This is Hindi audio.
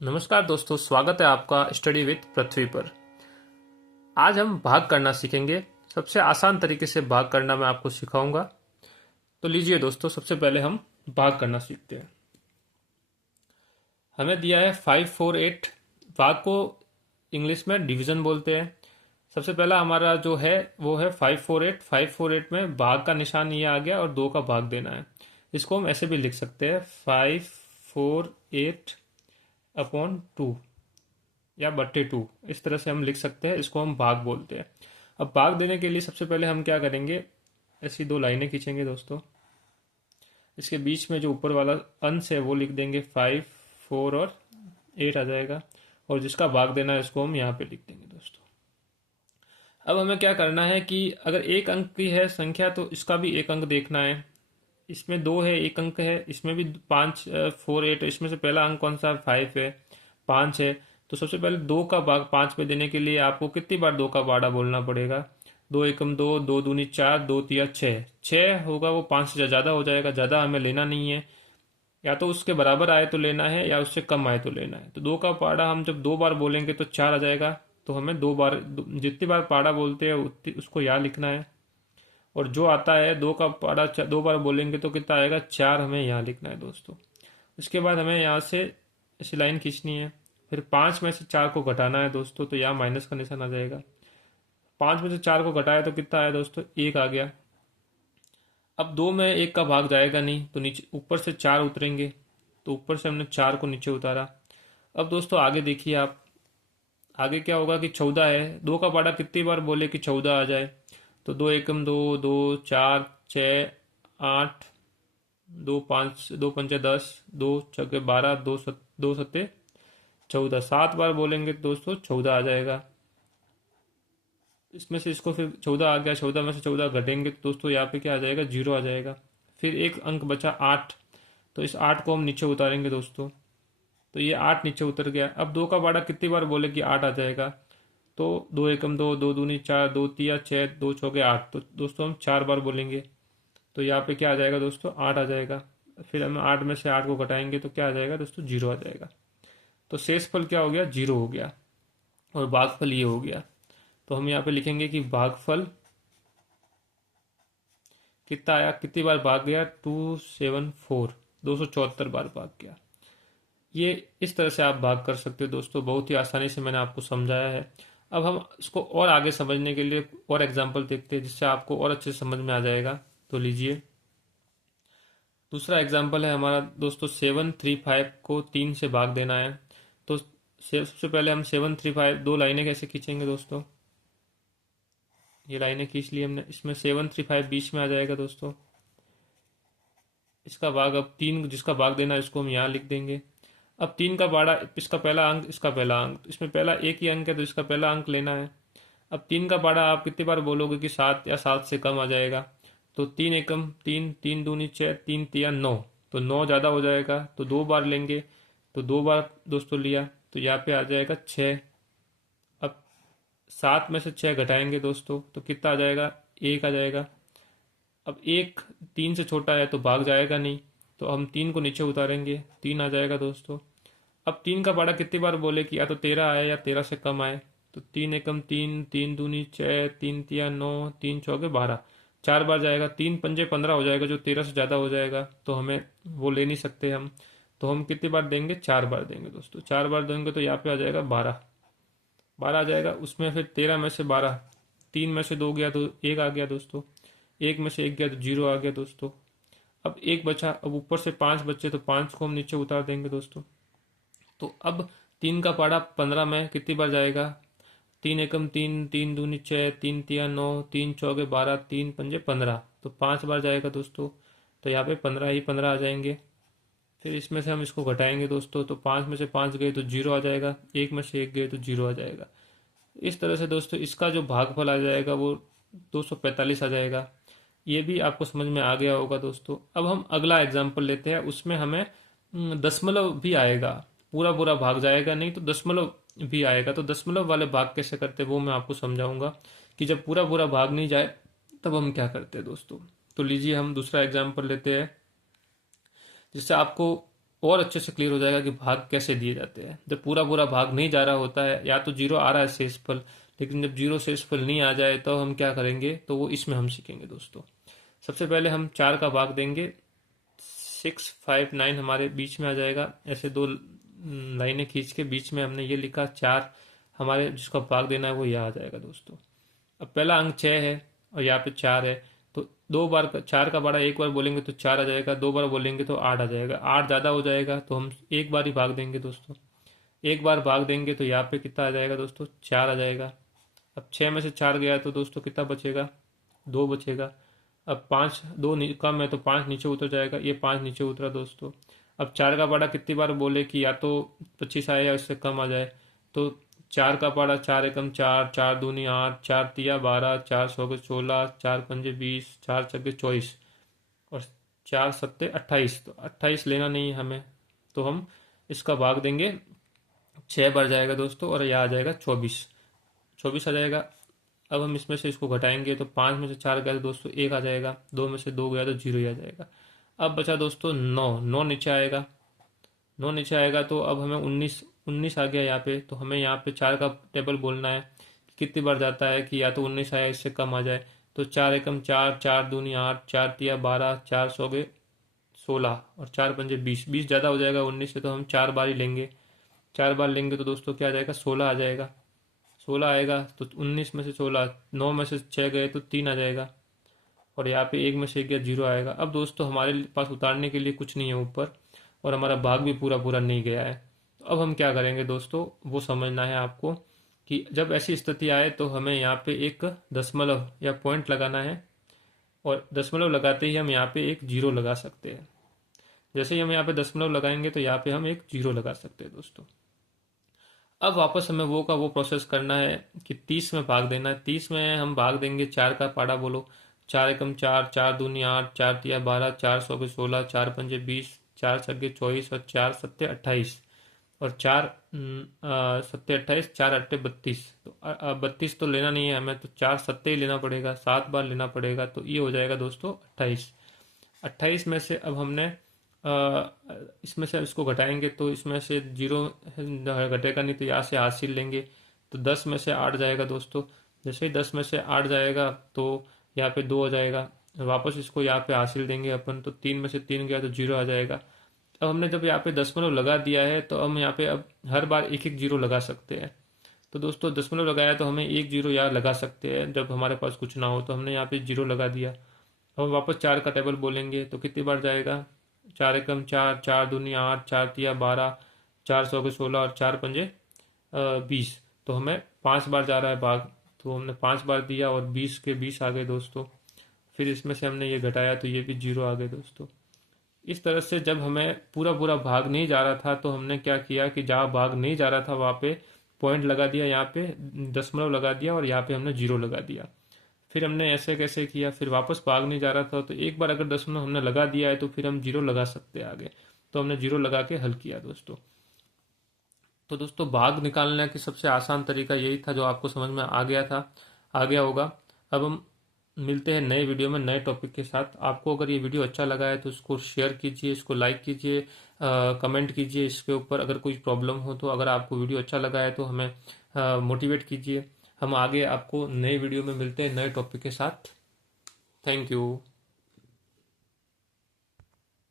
नमस्कार दोस्तों, स्वागत है आपका स्टडी विद पृथ्वी पर। आज हम भाग करना सीखेंगे। सबसे आसान तरीके से भाग करना मैं आपको सिखाऊंगा। तो लीजिए दोस्तों, सबसे पहले हम भाग करना सीखते हैं। हमें दिया है 548। भाग को इंग्लिश में डिवीजन बोलते हैं। सबसे पहला हमारा जो है वो है 548। 548 में भाग का निशान ये आ गया और दो का भाग देना है। इसको हम ऐसे भी लिख सकते हैं 548/2 या बट्टे 2। इस तरह से हम लिख सकते हैं। इसको हम भाग बोलते हैं। अब भाग देने के लिए सबसे पहले हम क्या करेंगे, ऐसी दो लाइनें खींचेंगे दोस्तों। इसके बीच में जो ऊपर वाला अंश है वो लिख देंगे 5, 4 और 8 आ जाएगा। और जिसका भाग देना है उसको हम यहाँ पे लिख देंगे दोस्तों। अब हमें क्या करना है कि अगर एक अंक की है संख्या तो इसका भी एक अंक देखना है। इसमें दो है, एक अंक है, इसमें भी 5, 4, 8। इसमें से पहला अंक कौन सा है? 5 है, 5 है। तो सबसे पहले दो का भाग 5 में देने के लिए आपको कितनी बार दो का बाड़ा बोलना पड़ेगा? दो एकम दो, दो दूनी चार, दो तिया छः। छः होगा वो 5 से ज़्यादा हो जाएगा। ज़्यादा हमें लेना नहीं है। या तो उसके बराबर आए तो लेना है या उससे कम आए तो लेना है। तो दो का पाड़ा हम जब दो बार बोलेंगे तो 4 आ जाएगा। तो हमें दो बार जितनी बार पाड़ा बोलते हैं उतनी उसको यहाँ लिखना है। और जो आता है दो का पारा दो बार बोलेंगे तो कितना आएगा? 4 हमें यहाँ लिखना है दोस्तों। उसके बाद हमें यहाँ से ऐसी लाइन खींचनी है। फिर 5 में से 4 को घटाना है दोस्तों, तो यहाँ माइनस का निशान आ जाएगा। 5 में से 4 को घटाया तो कितना आया दोस्तों? 1 आ गया। अब दो में एक का भाग जाएगा नहीं, तो नीचे ऊपर से 4 उतरेंगे। तो ऊपर से हमने 4 को नीचे उतारा। अब दोस्तों आगे देखिए आप, आगे क्या होगा कि 14 है। दो का पाड़ा कितनी बार बोले कि 14 आ जाए? तो दो एकम दो, दो चार छः, 8, दो पाँच, दो पंचे 10, दो छक्के 12, दो सत्ते 14। 7 बार बोलेंगे तो दोस्तों 14 आ जाएगा। इसमें से इसको फिर 14 आ गया। 14 में से 14 घटेंगे तो दोस्तों यहाँ पे क्या आ जाएगा? 0 आ जाएगा। फिर एक अंक बचा 8। तो इस 8 को हम नीचे उतारेंगे दोस्तों। तो ये 8 नीचे उतर गया। अब दो का बाड़ा कितनी बार बोले कि 8 आ जाएगा? तो दो एकम दो, दो दूनी चार, दो तिया छः, दो चौके 8। तो दोस्तों हम 4 बार बोलेंगे। तो यहाँ पे क्या आ जाएगा दोस्तों? 8 आ जाएगा। फिर हम 8 में से 8 को घटाएंगे तो क्या आ जाएगा दोस्तों? 0 आ जाएगा। तो शेषफल क्या हो गया? 0 हो गया। और भागफल ये हो गया। तो हम यहाँ पे लिखेंगे कि भागफल कितना आया, कितनी बार भाग गया? 274, 274 बार भाग गया। ये इस तरह से आप भाग कर सकते हो दोस्तों। बहुत ही आसानी से मैंने आपको समझाया है। अब हम इसको और आगे समझने के लिए और एग्जाम्पल देखते हैं, जिससे आपको और अच्छे से समझ में आ जाएगा। तो लीजिए, दूसरा एग्जाम्पल है हमारा दोस्तों। 735 को 3 से भाग देना है। तो सबसे पहले हम 735 दो लाइनें कैसे खींचेंगे दोस्तों? ये लाइनें खींच ली हमने। इसमें 735 बीच में आ जाएगा दोस्तों। इसका भाग अब 3, जिसका भाग देना है इसको हम यहाँ लिख देंगे। अब 3 का बाड़ा, इसका पहला अंक, इसका पहला अंक। तो इसमें पहला एक ही अंक है तो इसका पहला अंक लेना है। अब 3 का बाड़ा आप कितनी बार बोलोगे कि 7 या 7 से कम आ जाएगा? तो 3 एकम 3, 3 दूनी 6, 3 तिया 9। तो 9 ज़्यादा हो जाएगा तो दो बार लेंगे। तो दो बार दोस्तों लिया तो यहाँ पे आ जाएगा 6। अब 7 में से 6 घटाएंगे दोस्तों तो कितना आ जाएगा? 1 आ जाएगा। अब एक 3 से छोटा है तो भाग जाएगा नहीं। तो हम 3 को नीचे उतारेंगे, 3 आ जाएगा दोस्तों। अब 3 का बाड़ा कितनी बार बोले कि या तो 13 आए या 13 से कम आए? तो 3 एकम 3, 3 दूनी 6, 3 तिया 9, 3 चौके 12। 4 बार जाएगा। 3 पंजे 15 हो जाएगा, जो 13 से ज़्यादा हो जाएगा तो हमें वो ले नहीं सकते हम। तो हम कितनी बार देंगे? 4 बार देंगे दोस्तों। 4 बार देंगे तो यहाँ पे आ जाएगा 12। 12 आ जाएगा। उसमें फिर 13 में से 12, 3 में से 2 गया तो 1 आ गया दोस्तों। 1 में से 1 गया तो 0 आ गया दोस्तों। अब एक बचा। अब ऊपर से 5 बच्चे तो 5 को हम नीचे उतार देंगे दोस्तों। तो अब 3 का पाड़ा 15 में कितनी बार जाएगा? 3 एकम 3, 3 दूनी 6, 3 तिया 9, 3 चौके 12, 3 पंजे 15। तो 5 बार जाएगा दोस्तों। तो यहाँ पे 15 ही 15 आ जाएंगे। फिर इसमें से हम इसको घटाएंगे दोस्तों। तो 5 में से 5 गए तो 0 आ जाएगा। 1 में से 1 गए तो 0 आ जाएगा। इस तरह से दोस्तों इसका जो भागफल आ जाएगा वो 245 आ जाएगा। ये भी आपको समझ में आ गया होगा दोस्तों। अब हम अगला एग्जाम्पल लेते हैं। उसमें हमें दशमलव भी आएगा। पूरा पूरा भाग जाएगा नहीं, तो दशमलव भी आएगा। तो दशमलव वाले भाग कैसे करते हैं वो मैं आपको समझाऊंगा कि जब पूरा पूरा भाग नहीं जाए तब हम क्या करते हैं दोस्तों। तो लीजिए हम दूसरा एग्जाम्पल लेते हैं, जिससे आपको और अच्छे से क्लियर हो जाएगा कि भाग कैसे दिए जाते हैं। जब पूरा पूरा भाग नहीं जा रहा होता है या तो जीरो आ रहा है शेषफल, लेकिन जब जीरो शेषफल नहीं आ जाए तो हम क्या करेंगे, तो वो इसमें हम सीखेंगे दोस्तों। सबसे पहले हम 4 का भाग देंगे, 6, 5, 9 हमारे बीच में आ जाएगा। ऐसे दो लाइनें खींच के बीच में हमने ये लिखा 4, हमारे जिसका भाग देना है वो यहाँ आ जाएगा दोस्तों। अब पहला अंक 6 है और यहाँ पे 4 है, तो 2 बार 4 का बड़ा एक बार बोलेंगे तो 4 आ जाएगा, 2 बार बोलेंगे तो 8 आ जाएगा। 8 ज़्यादा हो जाएगा तो हम एक बार ही भाग देंगे दोस्तों। एक बार भाग देंगे तो यहाँ पे कितना आ जाएगा दोस्तों, 4 आ जाएगा। अब 6 में से 4 गया तो दोस्तों कितना बचेगा, 2 बचेगा। अब 5, 2 कम है तो 5 नीचे उतर जाएगा, ये 5 नीचे उतरा दोस्तों। अब 4 का पाड़ा कितनी बार बोले कि या तो 25 आए या उससे कम आ जाए, तो 4 का पाड़ा 4 एकम 4, 4 दूनी 8, 4 तिया 12, 4 सौगे 16, 4 पंजे 20, 4 छक्के 24 और 4 सत्ते 28। तो 28 लेना नहीं है हमें, तो हम इसका भाग देंगे 6 बार जाएगा दोस्तों और यह आ जाएगा 24, 24 आ जाएगा। अब हम इसमें से इसको घटाएंगे तो 5 में से 4 गया तो दोस्तों 1 आ जाएगा, 2 में से 2 गया तो 0 ही आ जाएगा। अब बचा दोस्तों 9, 9 नीचे आएगा, 9 नीचे आएगा तो अब हमें 19, 19 आ गया यहाँ पे। तो हमें यहाँ पे 4 का टेबल बोलना है कितनी बार जाता है कि या तो 19 आया इससे कम आ जाए। तो 4 एकम 4, 4 दूनी 8, 4 तिया 12, 4 सौगे 16 और 4 पंजे 20, 20 ज़्यादा हो जाएगा 19 से, तो हम 4 बार ही लेंगे। 4 बार लेंगे तो दोस्तों क्या आ जाएगा, 16 आ जाएगा। 16 आएगा तो 19 में से 16, 9 में से 6 गए तो 3 आ जाएगा और यहाँ पे 1 में से 1 गया 0 आएगा। अब दोस्तों हमारे पास उतारने के लिए कुछ नहीं है ऊपर और हमारा भाग भी पूरा पूरा नहीं गया है। तो अब हम क्या करेंगे दोस्तों, वो समझना है आपको कि जब ऐसी स्थिति आए तो हमें यहाँ पे एक दशमलव या पॉइंट लगाना है और दशमलव लगाते ही हम यहाँ पे एक जीरो लगा सकते हैं। जैसे ही हम यहाँ पे दशमलव लगाएंगे तो यहाँ पे हम एक जीरो लगा सकते हैं दोस्तों। अब वापस हमें वो का वो प्रोसेस करना है कि 30 में भाग देना है। 30 में हम भाग देंगे 4 का पाड़ा बोलो, 4 एकम 4, 4 दूनी 8, 4 तिया 12, 4 सौगे 16, 4 पंजे 20, 4 छक्के 24 और 4 सत्ते 28 और 4 सत्ते 28, 4 अट्ठे 32। तो 32 तो लेना नहीं है हमें, तो 4 सत्ते ही लेना पड़ेगा, 7 बार लेना पड़ेगा, तो ये हो जाएगा दोस्तों 28। 28 में से अब हमने इसमें से इसको घटाएंगे तो इसमें से 0 घटेगा नहीं, तो यहाँ से हासिल लेंगे तो 10 में से 8 जाएगा दोस्तों। जैसे ही 10 में से 8 जाएगा तो यहाँ पे 2 हो जाएगा, वापस इसको यहाँ पे हासिल देंगे अपन, तो 3 में से 3 गया तो 0 आ जाएगा। अब हमने जब यहाँ पे दशमलव लगा दिया है तो हम यहाँ पे अब हर बार एक एक जीरो लगा सकते हैं। तो दोस्तों दशमलव लगाया तो हमें एक जीरो यहाँ लगा सकते हैं, जब हमारे पास कुछ ना हो तो हमने यहाँ पे जीरो लगा दिया। अब हम वापस 4 का टेबल बोलेंगे तो कितनी बार जाएगा, 4 एकम 4, 4 दूनी 8, 4 तिया 12, 4 सौगे 16 और 4 पंजे 20। तो हमें 5 बार जा रहा है भाग, तो हमने 5 बार दिया और 20 के 20 आ गए दोस्तों। फिर इसमें से हमने ये घटाया तो ये भी 0 आ गए दोस्तों। इस तरह से जब हमें पूरा पूरा भाग नहीं जा रहा था तो हमने क्या किया कि जहाँ भाग नहीं जा रहा था वहाँ पे पॉइंट लगा दिया, यहाँ पे दशमलव लगा दिया और यहाँ पे हमने जीरो लगा दिया। फिर हमने ऐसे कैसे किया, फिर वापस भाग नहीं जा रहा था तो एक बार अगर दशमलव हमने लगा दिया है तो फिर हम जीरो लगा सकते हैं आगे, तो हमने जीरो लगा के हल किया दोस्तों। तो दोस्तों भाग निकालने की सबसे आसान तरीका यही था, जो आपको समझ में आ गया होगा। अब हम मिलते हैं नए वीडियो में नए टॉपिक के साथ। आपको अगर ये वीडियो अच्छा लगा है तो इसको शेयर कीजिए, इसको लाइक कीजिए, कमेंट कीजिए इसके ऊपर। अगर कोई प्रॉब्लम हो तो अगर आपको वीडियो अच्छा लगा है तो हमें मोटिवेट कीजिए। हम आगे आपको नए वीडियो में मिलते हैं नए टॉपिक के साथ। Thank you.